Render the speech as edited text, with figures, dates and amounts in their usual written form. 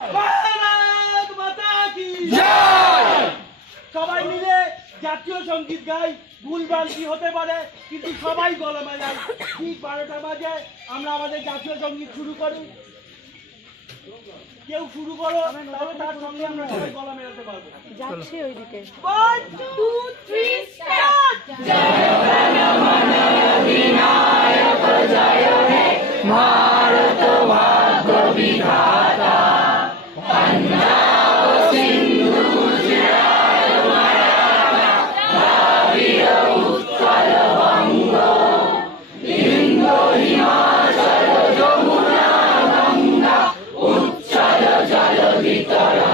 भारत माता की সবাই মিলে জাতীয় সঙ্গীত গাই। ভুলভ্রান্তি হতে পারে কিন্তু সবাই গলা মেলায়। ঠিক 12টা বাজে আমরা আমাদের জাতীয় সঙ্গীত শুরু করি। কেউ শুরু করো, তাহলে তার সঙ্গে আমরা সবাই গলা মেলাতে পারবো। যাচ্ছে ওইদিকে। 1 2 3 স্টার্ট। জয় জনগণ অধিনায়ক জয় হে ভারত ভাগ্য বিধাতা। পাঞ্জাব সিন্ধু গুজরাট মারাঠা দ্রাবিড় উৎকল বঙ্গ ইন্দো হিমাচল যমুনা গঙ্গা উচ্চল জল বিতরণ।